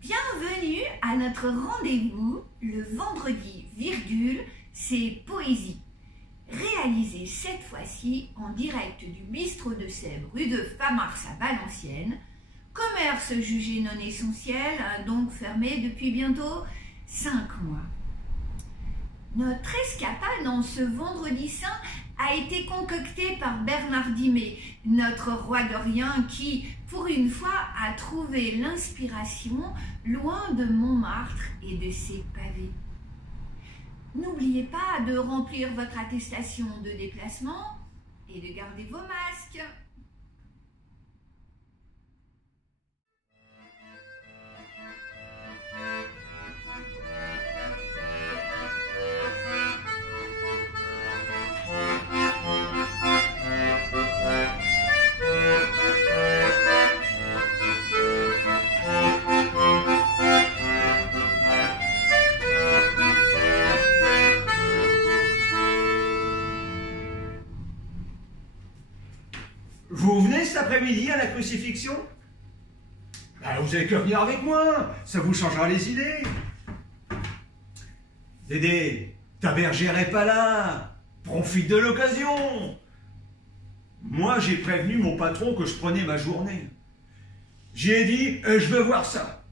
Bienvenue à notre rendez-vous le vendredi, c'est poésie. Réalisé cette fois-ci en direct du bistrot de Sèvres, rue de Famars à Valenciennes. Commerce jugé non essentiel, donc fermé depuis bientôt 5 mois. Notre escapade en ce vendredi saint a été concoctée par Bernard Dimet, notre roi d'Orient qui, pour une fois, a trouvé l'inspiration loin de Montmartre et de ses pavés. N'oubliez pas de remplir votre attestation de déplacement et de garder vos masques. Vous venez cet après-midi à la crucifixion? Ben, vous avez que venir avec moi, ça vous changera les idées. Dédé, ta bergère est pas là, profite de l'occasion. Moi, j'ai prévenu mon patron que je prenais ma journée. J'ai dit, je veux voir ça.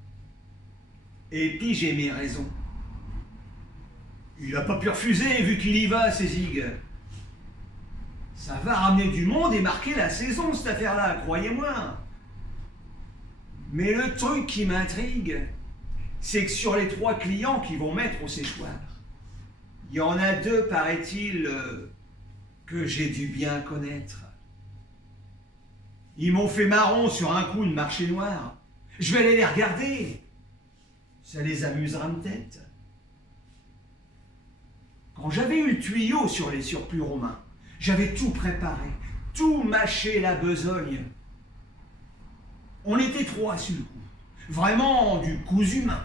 Et puis j'ai mes raisons. Il n'a pas pu refuser vu qu'il y va, ces zigues. Ça va ramener du monde et marquer la saison, cette affaire-là, croyez-moi. Mais le truc qui m'intrigue, c'est que sur les 3 clients qui vont mettre au séchoir, il y en a 2, paraît-il, que j'ai dû bien connaître. Ils m'ont fait marron sur un coup de marché noir. Je vais aller les regarder. Ça les amusera peut-être. Quand j'avais eu le tuyau sur les surplus romains, j'avais tout préparé, tout mâché la besogne. On était 3 sur le coup, vraiment du cousu humain.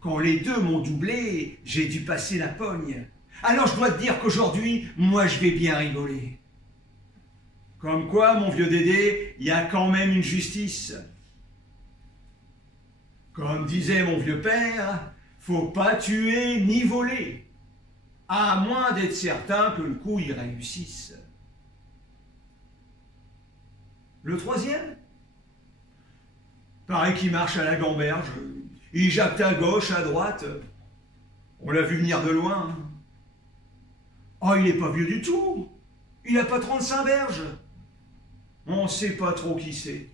Quand les 2 m'ont doublé, j'ai dû passer la pogne. Alors je dois te dire qu'aujourd'hui, moi je vais bien rigoler. Comme quoi, mon vieux Dédé, il y a quand même une justice. Comme disait mon vieux père, faut pas tuer ni voler. À moins d'être certain que le coup y réussisse. Le 3e, pareil qu'il marche à la gamberge, il jappe à gauche, à droite. On l'a vu venir de loin. Oh, il n'est pas vieux du tout. Il n'a pas 35 berges. On ne sait pas trop qui c'est.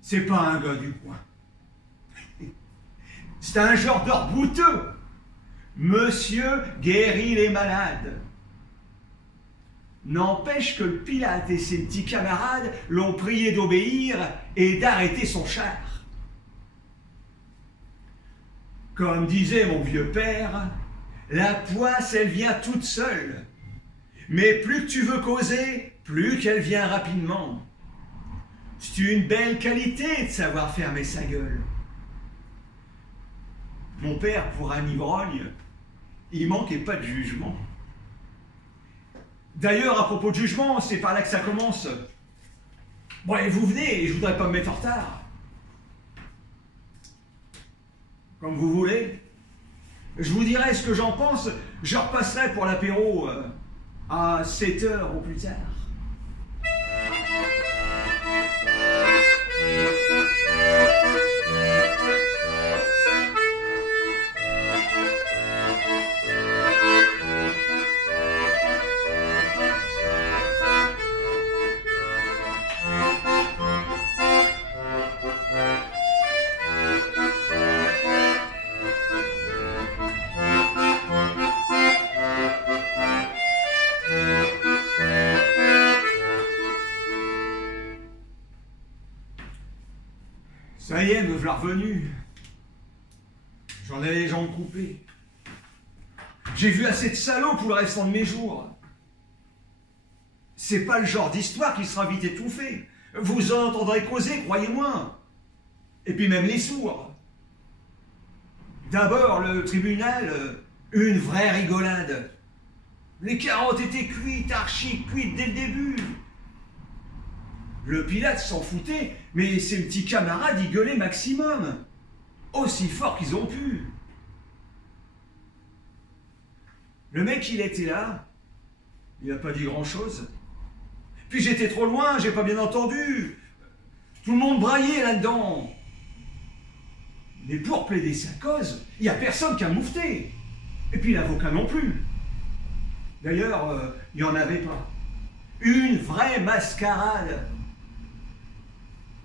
C'est pas un gars du coin. C'est un genre d'or bouteux. Monsieur guérit les malades. N'empêche que le Pilate et ses petits camarades l'ont prié d'obéir et d'arrêter son char. Comme disait mon vieux père, la poisse, elle vient toute seule. Mais plus que tu veux causer, plus qu'elle vient rapidement. C'est une belle qualité de savoir fermer sa gueule. Mon père, pour un ivrogne, il manquait pas de jugement. D'ailleurs, à propos de jugement, c'est par là que ça commence. Bon, et vous venez, et je voudrais pas me mettre en retard. Comme vous voulez. Je vous dirai ce que j'en pense, je repasserai pour l'apéro à 7 h au plus tard. Ça y est, me voilà revenu. J'en ai les jambes coupées. J'ai vu assez de salauds pour le restant de mes jours. C'est pas le genre d'histoire qui sera vite étouffée. Vous en entendrez causer, croyez-moi. Et puis même les sourds. D'abord, le tribunal, une vraie rigolade. Les carottes étaient cuites, archi cuites dès le début. Le Pilate s'en foutait, mais ses petits camarades y gueulaient maximum. Aussi fort qu'ils ont pu. Le mec, il était là. Il n'a pas dit grand-chose. Puis j'étais trop loin, j'ai pas bien entendu. Tout le monde braillait là-dedans. Mais pour plaider sa cause, il n'y a personne qui a moufté. Et puis l'avocat non plus. D'ailleurs, il n'y en avait pas. Une vraie mascarade.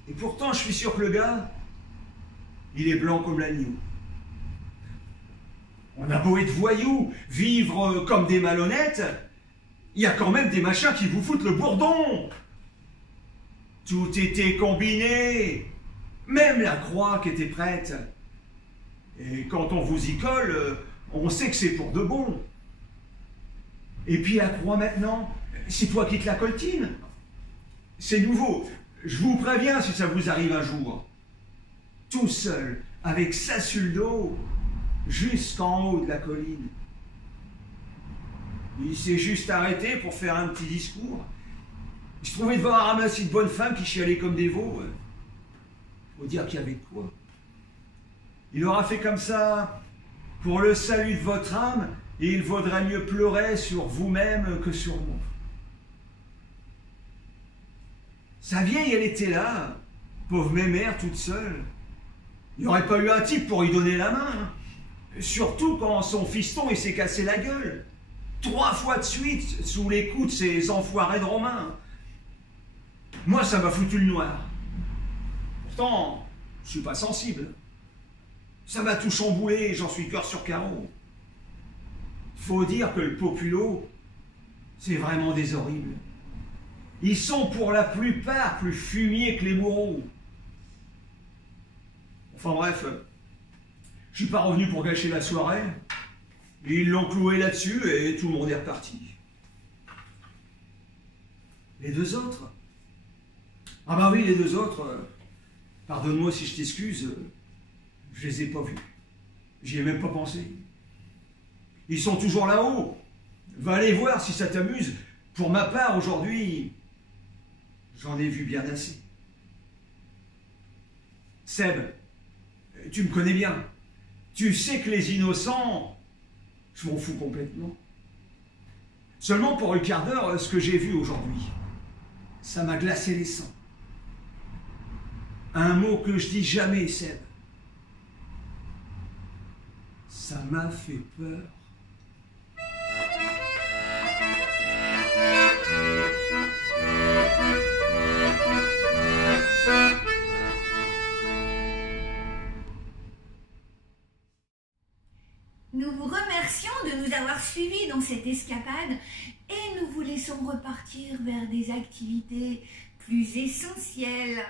Et pourtant, je suis sûr que le gars, il est blanc comme l'agneau. On a beau être voyous, vivre comme des malhonnêtes, il y a quand même des machins qui vous foutent le bourdon. Tout était combiné, même la croix qui était prête. Et quand on vous y colle, on sait que c'est pour de bon. Et puis la croix maintenant, c'est toi qui te la coltine. C'est nouveau, je vous préviens si ça vous arrive un jour. Tout seul, avec ça sur le dos, jusqu'en haut de la colline. Il s'est juste arrêté pour faire un petit discours. Il se trouvait devant un ramassis de bonnes femmes qui chialaient comme des veaux. Faut dire qu'il y avait de quoi. Il aura fait comme ça, pour le salut de votre âme, et il vaudrait mieux pleurer sur vous-même que sur moi. Sa vieille, elle était là, pauvre mémère toute seule. Il n'y aurait pas eu un type pour lui donner la main. Hein. Surtout quand son fiston il s'est cassé la gueule. 3 fois de suite sous les coups de ces enfoirés de Romains. Moi, ça m'a foutu le noir. Pourtant, je suis pas sensible. Ça m'a tout chamboulé et j'en suis cœur sur carreau. Faut dire que le populo, c'est vraiment des horribles. Ils sont pour la plupart plus fumiers que les bourreaux. Enfin bref, je suis pas revenu pour gâcher la soirée. Ils l'ont cloué là-dessus et tout le monde est reparti. Les 2 autres? Ah bah oui, les 2 autres, pardonne-moi si je t'excuse, je les ai pas vus. J'y ai même pas pensé. Ils sont toujours là-haut. Va les voir si ça t'amuse. Pour ma part, aujourd'hui, j'en ai vu bien assez. Seb, tu me connais bien. Tu sais que les innocents, je m'en fous complètement. Seulement pour le quart d'heure, ce que j'ai vu aujourd'hui, ça m'a glacé les sangs. Un mot que je dis jamais, Seb. Ça m'a fait peur. Nous vous remercions de nous avoir suivis dans cette escapade et nous vous laissons repartir vers des activités plus essentielles.